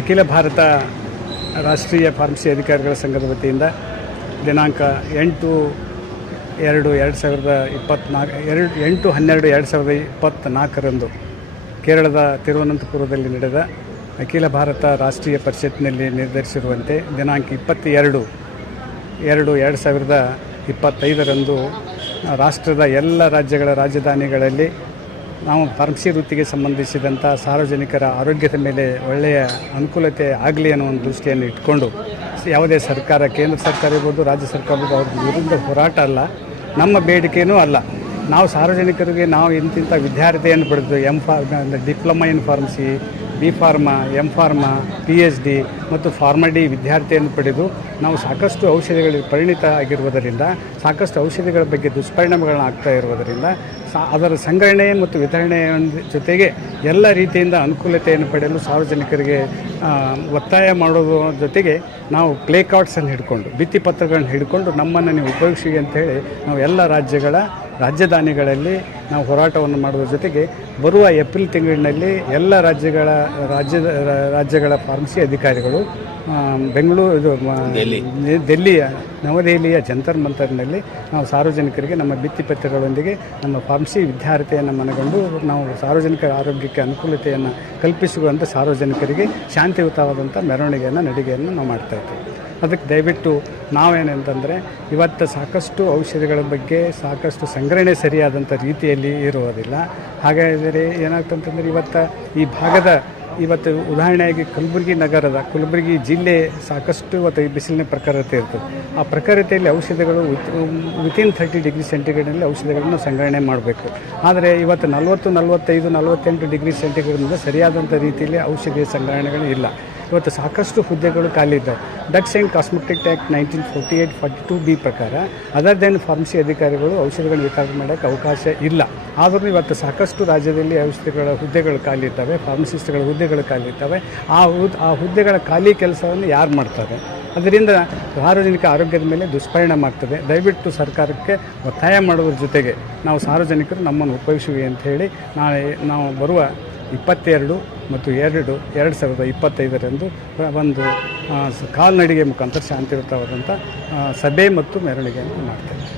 ಅಖಿಲ ಭಾರತ ರಾಷ್ಟ್ರೀಯ ಫಾರ್ಮಸಿ ಅಧಿಕಾರಿಗಳ ಸಂಘದ ವತಿಯಿಂದ ದಿನಾಂಕ 8/12/2024 ಕೇರಳದ ತಿರುವನಂತಪುರದಲ್ಲಿ ನಡೆದ ಅಖಿಲ ಭಾರತ ರಾಷ್ಟ್ರೀಯ ಪರಿಷತ್ನಲ್ಲಿ ನಿರ್ಧರಿಸಿರುವಂತೆ ದಿನಾಂಕ 22/2/2025 ರಾಷ್ಟ್ರದ ಎಲ್ಲ ರಾಜ್ಯಗಳ ರಾಜಧಾನಿಗಳಲ್ಲಿ ನಾವು ಫಾರ್ಮಸಿ ವೃತ್ತಿಗೆ ಸಂಬಂಧಿಸಿದಂಥ ಸಾರ್ವಜನಿಕರ ಆರೋಗ್ಯದ ಮೇಲೆ ಒಳ್ಳೆಯ ಅನುಕೂಲತೆ ಆಗಲಿ ಅನ್ನೋ ಒಂದು ದೃಷ್ಟಿಯನ್ನು ಇಟ್ಕೊಂಡು ಯಾವುದೇ ಸರ್ಕಾರ, ಕೇಂದ್ರ ಸರ್ಕಾರ ಇರ್ಬೋದು, ರಾಜ್ಯ ಸರ್ಕಾರ ಇರ್ಬೋದು, ಅವ್ರ ವಿರುದ್ಧ ಹೋರಾಟ ಅಲ್ಲ, ನಮ್ಮ ಬೇಡಿಕೆಯೂ ಅಲ್ಲ. ನಾವು ಸಾರ್ವಜನಿಕರಿಗೆ ನಾವು ಇಂತಿಂಥ ವಿದ್ಯಾರ್ಥಿಯನ್ನು ಪಡೆದು diploma in pharmacy, B pharma, M pharma, PhD ಮತ್ತು ಫಾರ್ಮಡಿ ವಿದ್ಯಾರ್ಥಿಯನ್ನು ಪಡೆದು ನಾವು ಸಾಕಷ್ಟು ಔಷಧಿಗಳಿಗೆ ಪರಿಣಿತ ಆಗಿರುವುದರಿಂದ, ಸಾಕಷ್ಟು ಔಷಧಿಗಳ ಬಗ್ಗೆ ದುಷ್ಪರಿಣಾಮಗಳನ್ನ ಆಗ್ತಾ ಇರುವುದರಿಂದ ಅದರ ಸಂಗ್ರಹಣೆ ಮತ್ತು ವಿತರಣೆ ಜೊತೆಗೆ ಎಲ್ಲ ರೀತಿಯಿಂದ ಅನುಕೂಲತೆಯನ್ನು ಪಡೆಯಲು ಸಾರ್ವಜನಿಕರಿಗೆ ಒತ್ತಾಯ ಮಾಡೋದ್ರ ಜೊತೆಗೆ ನಾವು ಪ್ಲೇ ಕಾರ್ಡ್ಸನ್ನು ಹಿಡ್ಕೊಂಡು, ಭಿತ್ತಿಪತ್ರಗಳನ್ನು ಹಿಡ್ಕೊಂಡು ನಮ್ಮನ್ನು ನೀವು ಉಪಯೋಗಿಸಿ ಅಂತೇಳಿ ನಾವು ಎಲ್ಲ ರಾಜಧಾನಿಗಳಲ್ಲಿ ನಾವು ಹೋರಾಟವನ್ನು ಮಾಡುವ ಜೊತೆಗೆ ಬರುವ ಏಪ್ರಿಲ್ ತಿಂಗಳಿನಲ್ಲಿ ಎಲ್ಲ ರಾಜ್ಯಗಳ ಫಾರ್ಮಸಿ ಅಧಿಕಾರಿಗಳು ನವದೆಹಲಿಯ ಜಂತರ್ ಮಂತರ್ನಲ್ಲಿ ನಾವು ಸಾರ್ವಜನಿಕರಿಗೆ ನಮ್ಮ ಭಿತ್ತಿಪತ್ರಗಳೊಂದಿಗೆ ನಮ್ಮ ಫಾರ್ಮಸಿ ವಿದ್ಯಾರ್ಥಿಯನ್ನು ಮನಗಂಡು ನಾವು ಸಾರ್ವಜನಿಕರ ಆರೋಗ್ಯಕ್ಕೆ ಅನುಕೂಲತೆಯನ್ನು ಕಲ್ಪಿಸುವಂಥ ಸಾರ್ವಜನಿಕರಿಗೆ ಶಾಂತಿಯುತವಾದಂಥ ನಡಿಗೆಯನ್ನು ನಾವು ಮಾಡ್ತಾಯಿದ್ದೇವೆ. ಅದಕ್ಕೆ ದಯವಿಟ್ಟು ನಾವೇನಂತಂದರೆ ಇವತ್ತು ಸಾಕಷ್ಟು ಔಷಧಿಗಳ ಬಗ್ಗೆ ಸಾಕಷ್ಟು ಸಂಗ್ರಹಣೆ ಸರಿಯಾದಂಥ ರೀತಿಯಲ್ಲಿ ಇರುವುದಿಲ್ಲ. ಹಾಗಾದರೆ ಏನಾಗ್ತಂತಂದರೆ ಇವತ್ತು ಉದಾಹರಣೆಯಾಗಿ ಕಲಬುರಗಿ ಜಿಲ್ಲೆ ಸಾಕಷ್ಟು ಇವತ್ತು ಬಿಸಿಲಿನ ಪ್ರಖರತೆ ಇರ್ತದೆ. ಆ ಪ್ರಖರತೆಯಲ್ಲಿ ಔಷಧಿಗಳು ವಿತಿನ್ 30 ಡಿಗ್ರಿ ಸೆಂಟಿಗ್ರೇಡ್ನಲ್ಲಿ ಔಷಧಿಗಳನ್ನು ಸಂಗ್ರಹಣೆ ಮಾಡಬೇಕು. ಆದರೆ ಇವತ್ತು 40-45-48 ಡಿಗ್ರಿ ಸೆಂಟಿಗ್ರೇಡ್ನಿಂದ ಸರಿಯಾದಂಥ ರೀತಿಯಲ್ಲಿ ಔಷಧಿಯ ಸಂಗ್ರಹಣೆಗಳು ಇಲ್ಲ. ಇವತ್ತು ಸಾಕಷ್ಟು ಹುದ್ದೆಗಳು ಖಾಲಿ ಇದ್ದಾವೆ. Drugs and cosmetic act 1948-42B ಪ್ರಕಾರ ಅದರ್ ದೆನ್ ಫಾರ್ಮಸಿ ಅಧಿಕಾರಿಗಳು ಔಷಧಿಗಳನ್ನು ವಿತರಣೆ ಮಾಡೋಕ್ಕೆ ಅವಕಾಶ ಇಲ್ಲ. ಆದರೂ ಇವತ್ತು ಸಾಕಷ್ಟು ರಾಜ್ಯದಲ್ಲಿ ಹುದ್ದೆಗಳು ಖಾಲಿ ಇರ್ತವೆ, ಫಾರ್ಮಸಿಸ್ಟ್ಗಳ ಹುದ್ದೆಗಳು ಖಾಲಿ ಇರ್ತವೆ. ಆ ಹುದ್ದೆಗಳ ಖಾಲಿ ಕೆಲಸವನ್ನು ಯಾರು ಮಾಡ್ತಾರೆ? ಅದರಿಂದ ಸಾರ್ವಜನಿಕ ಆರೋಗ್ಯದ ಮೇಲೆ ದುಷ್ಪರಿಣಾಮ ಆಗ್ತದೆ. ದಯವಿಟ್ಟು ಸರ್ಕಾರಕ್ಕೆ ಒತ್ತಾಯ ಮಾಡೋದ್ರ ಜೊತೆಗೆ ನಾವು ಸಾರ್ವಜನಿಕರು ನಮ್ಮನ್ನು ಉಪಯೋಗಿಸುವಿ ಅಂತ ಹೇಳಿ ನಾವು ಬರುವ 22 ಮತ್ತು 2/2025 ಒಂದು ಕಾಲ್ನಡಿಗೆ ಮುಖಾಂತರ ಶಾಂತಿಯುತವಾದಂಥ ಸಭೆ ಮತ್ತು ಮೆರವಣಿಗೆಯನ್ನು ಮಾಡ್ತೇವೆ.